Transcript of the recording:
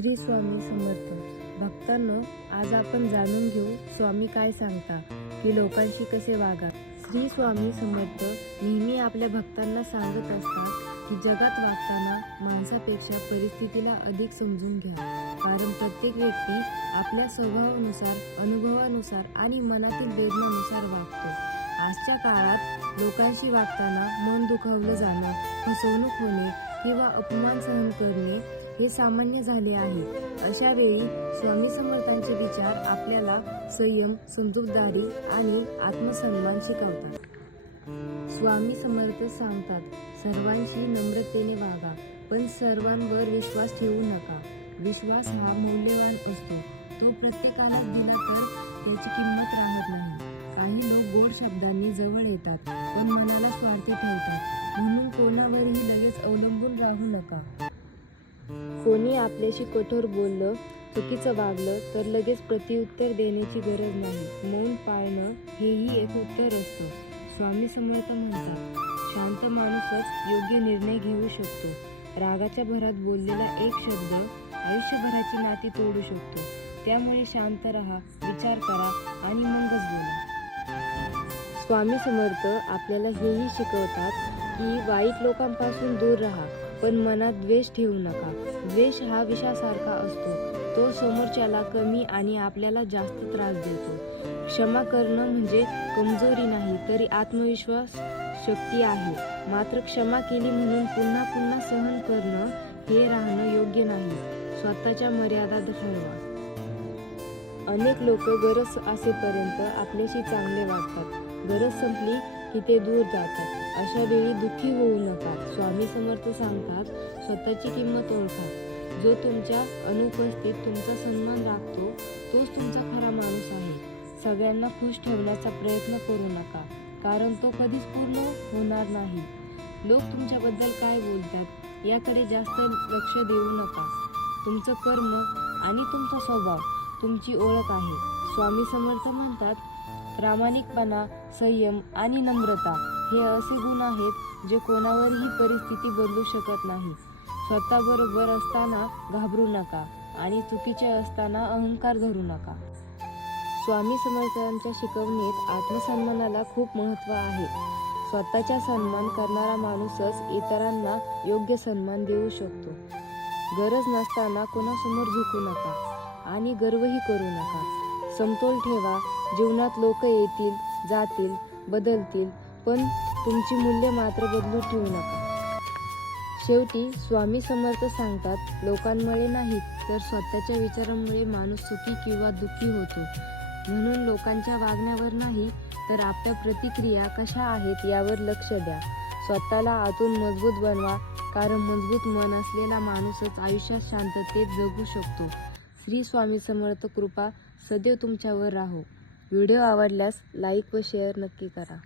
श्री स्वामी समर्थ. भक्तांनो आज आपण जाणून घेऊ स्वामी काय सांगता. की लोकांशी कसे वागा? श्री स्वामी समर्थ नेहमी आपल्या भक्तांना सांगत असतात की जगात वागताना माणसापेक्षा परिस्थितीला अधिक समजून घ्या. कारण प्रत्येक व्यक्ती आपल्या स्वभावानुसार अनुभवानुसार आणि मनातील वेदनानुसार वागतो. आजच्या काळात लोकांशी वागताना मन दुखावलं जाणं फसवणूक होणे किंवा अपमान सहन करणे हे सामान्य झाले आहे. अशा वेळी स्वामी समर्थांचे विचार आपल्याला संयम समजूतदारी आणि आत्मसन्मान शिकवतात. स्वामी समर्थ सांगतात सर्वांशी नम्रतेने वागा पण सर्वांवर विश्वास ठेवू नका. विश्वास हा मौल्यवान असतो. तो प्रत्येकाला दिला तर त्याची किंमत राहत नाही. काही लोक गोड शब्दांनी जवळ येतात पण मनाला स्वार्थी ठेवतात. म्हणून कोणावरही लगेच अवलंबून राहू नका. कोणी आपल्याशी कठोर बोललं चुकीचं वागलं तर लगेच प्रतिउत्तर देण्याची गरज नाही. मौन पाळणं हेही एक उत्तर असतं. स्वामी समर्थ म्हणतात शांत माणूसच योग्य निर्णय घेऊ शकतो. रागाच्या भरात बोललेला एक शब्द आयुष्यभराची नाती तोडू शकतो. त्यामुळे शांत राहा विचार करा आणि मगच बोला. स्वामी समर्थ आपल्याला हेही शिकवतात की वाईट लोकांपासून दूर राहा. पण मनात द्वेष ठेवू नका. द्वेष हा विषासारखा असतो. तो समोरच्याला कमी आणि आपल्याला जास्त त्रास देतो. क्षमा करणं म्हणजे कमजोरी नाही तरी आत्मविश्वास शक्ती आहे. मात्र क्षमा केली म्हणून पुन्हा पुन्हा सहन करणं हे राहणं योग्य नाही. स्वतःच्या मर्यादा ठरवा अनेक लोक गरज असेपर्यंत आपल्याशी चांगले वागतात. गरज संपली की ते दूर जातात. अशा वेळी दुःखी होऊ नका. स्वामी समर्थ सांगतात स्वतःची किंमत ओळखा. जो तुमच्या अनुपस्थित तुमचा सन्मान राखतो तोच तुमचा खरा माणूस आहे. सगळ्यांना खुश ठेवण्याचा प्रयत्न करू नका कारण तो कधीच पूर्ण होणार नाही. लोक तुमच्याबद्दल काय बोलतात याकडे जास्त लक्ष देऊ नका. तुमचं कर्म आणि तुमचा स्वभाव तुमची ओळख आहे. स्वामी समर्थ म्हणतात प्रामाणिकपणा संयम आणि नम्रता हे असे गुण आहेत जे कोणावरही परिस्थिती बदलू शकत नाही. स्वतःबरोबर असताना घाबरू नका आणि चुकीचे असताना अहंकार धरू नका. स्वामी समर्थांच्या शिकवणीत आत्मसन्मानाला खूप महत्त्व आहे. स्वतःचा सन्मान करणारा माणूसच इतरांना योग्य सन्मान देऊ शकतो. गरज नसताना कोणासमोर झुकू नका आणि गर्वही करू नका. समतोल ठेवा. जीवनात लोक येतील जातील बदलतील पण तुमची मूल्य मात्र बदलू ठेवू नका. शेवटी स्वामी समर्थ सांगतात लोकांमुळे नाही तर स्वतःच्या विचारांमुळे माणूस सुखी किंवा दुःखी होतो. म्हणून लोकांच्या वागण्यावर नाही तर आपल्या प्रतिक्रिया कशा आहेत यावर लक्ष द्या. स्वतःला आतून मजबूत बनवा कारण मजबूत मन असलेला माणूसच आयुष्यात शांततेत जगू शकतो. श्री स्वामी समर्थ कृपा सदैव तुमच्यावर राहो. व्हिडिओ आवडल्यास लाईक व शेअर नक्की करा.